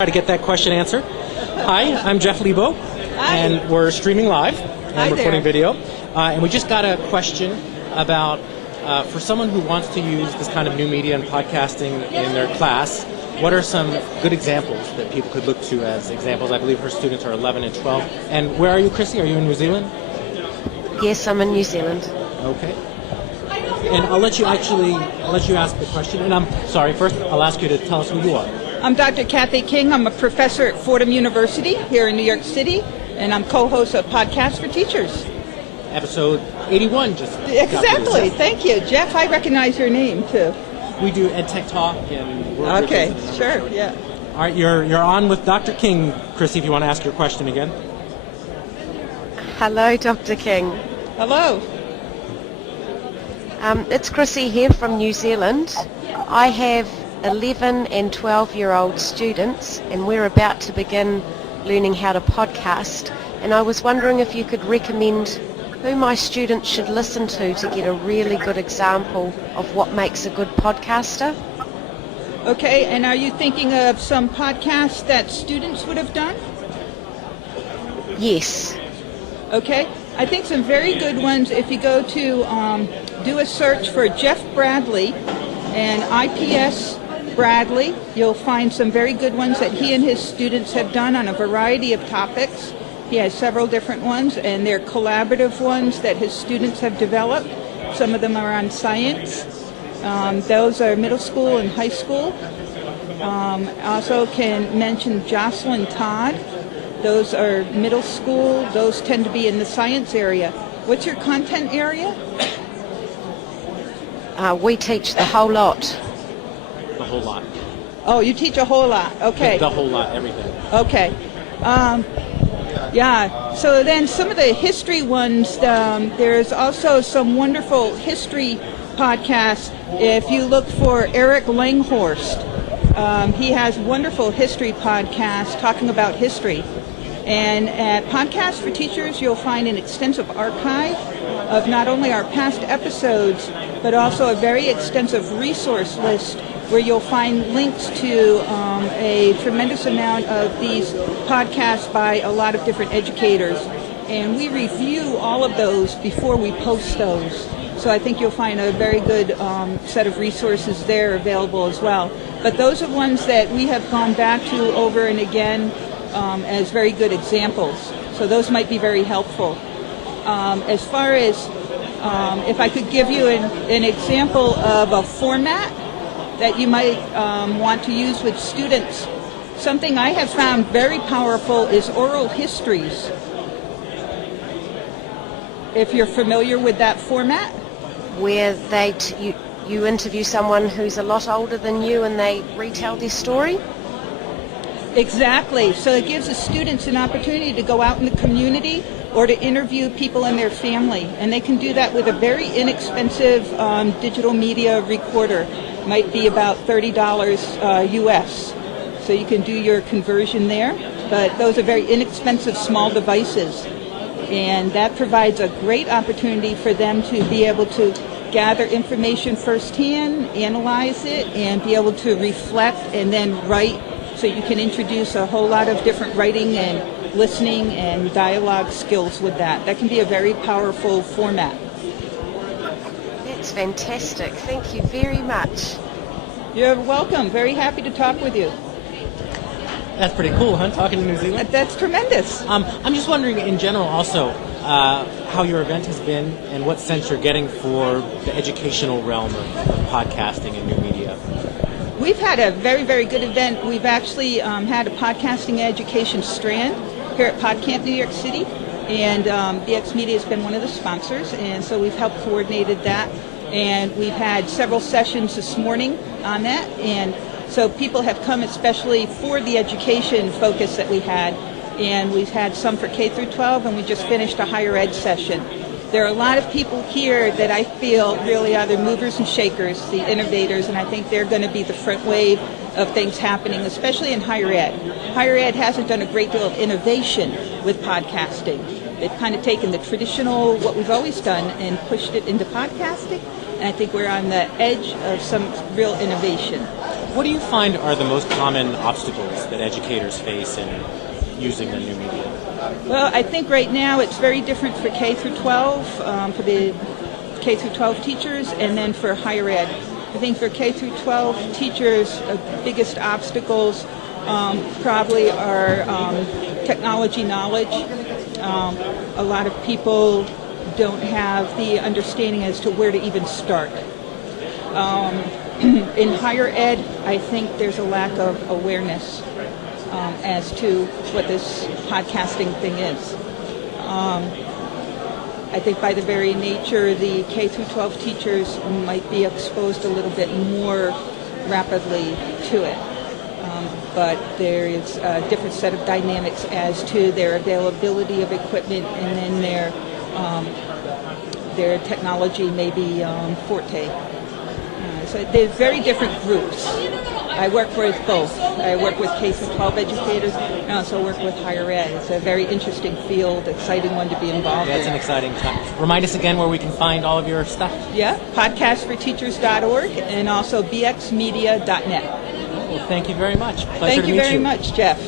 Try to get that question answered. Hi, I'm Jeff Lebo, and we're streaming live. I'm recording video. And we just got a question about, for someone who wants to use this kind of new media and podcasting in their class, what are some good examples that people could look to as examples? I believe her students are 11 and 12. And where are you, Chrissy? Are you in New Zealand? Yes, I'm in New Zealand. Okay. And I'll let you ask the question. And I'm sorry, first I'll ask you to tell us who you are. I'm Dr. Kathy King. I'm a professor at Fordham University here in New York City, and I'm co-host of Podcast for Teachers. Episode 81 just Exactly. Thank you. Jeff, I recognize your name, too. We do EdTech Talk. And okay, sure, yeah. All right, you're on with Dr. King, Chrissy, if you want to ask your question again. Hello, Dr. King. Hello. It's Chrissy here from New Zealand. I have 11 and 12-year-old students, and we're about to begin learning how to podcast. And I was wondering if you could recommend who my students should listen to get a really good example of what makes a good podcaster. Okay, and are you thinking of some podcasts that students would have done? Yes. Okay, I think some very good ones, if you go to do a search for Jeff Bradley and IPS Bradley, you'll find some very good ones that he and his students have done on a variety of topics. He has several different ones, and they're collaborative ones that his students have developed. Some of them are on science. Those are middle school and high school. Also can mention Jocelyn Todd. Those are middle school. Those tend to be in the science area. What's your content area? We teach the whole lot. The whole lot. Oh, you teach a whole lot. Okay. The whole lot, everything. Okay. Yeah. So then some of the history ones, there's also some wonderful history podcasts. If you look for Eric Langhorst, he has wonderful history podcasts talking about history. And at Podcast for Teachers, you'll find an extensive archive of not only our past episodes, but also a very extensive resource list where you'll find links to a tremendous amount of these podcasts by a lot of different educators. And we review all of those before we post those. So I think you'll find a very good set of resources there available as well. But those are ones that we have gone back to over and again as very good examples. So those might be very helpful. As far as if I could give you an example of a format that you might want to use with students, something I have found very powerful is oral histories. If you're familiar with that format. Where you interview someone who's a lot older than you and they retell their story? Exactly. So it gives the students an opportunity to go out in the community or to interview people in their family. And they can do that with a very inexpensive digital media recorder. Might be about $30 US. So you can do your conversion there. But those are very inexpensive small devices. And that provides a great opportunity for them to be able to gather information firsthand, analyze it, and be able to reflect and then write. So you can introduce a whole lot of different writing and listening and dialogue skills with that. That can be a very powerful format. That's fantastic. Thank you very much. You're welcome. Very happy to talk with you. That's pretty cool, huh? Talking to New Zealand. That's tremendous. I'm just wondering, in general, also, how your event has been and what sense you're getting for the educational realm of podcasting and new media. We've had a very, very good event. We've actually had a podcasting education strand here at PodCamp New York City, and BX Media has been one of the sponsors, and so we've helped coordinated that. And we've had several sessions this morning on that, and so people have come especially for the education focus that we had, and we've had some for K through 12, and we just finished a higher ed session. There are a lot of people here that I feel really are the movers and shakers, the innovators, and I think they're going to be the front wave of things happening, especially in higher ed. Higher ed hasn't done a great deal of innovation with podcasting. They've kind of taken the traditional, what we've always done, and pushed it into podcasting, and I think we're on the edge of some real innovation. What do you find are the most common obstacles that educators face in using the new media? Well, I think right now it's very different for K through 12, for the K through 12 teachers, and then for higher ed. I think for K through 12 teachers, the biggest obstacles probably are technology knowledge. A lot of people don't have the understanding as to where to even start. In higher ed, I think there's a lack of awareness as to what this podcasting thing is. I think by the very nature, the K through 12 teachers might be exposed a little bit more rapidly to it. But there is a different set of dynamics as to their availability of equipment, and then their technology may be forte. So they're very different groups. I work with both. I work with K through 12 educators, and I also work with higher ed. It's a very interesting field, exciting one to be involved in. That's an exciting time. Remind us again where we can find all of your stuff. Yeah, podcastforteachers.org and also bxmedia.net. Well, thank you very much. Pleasure Thank to you meet very much, Jeff.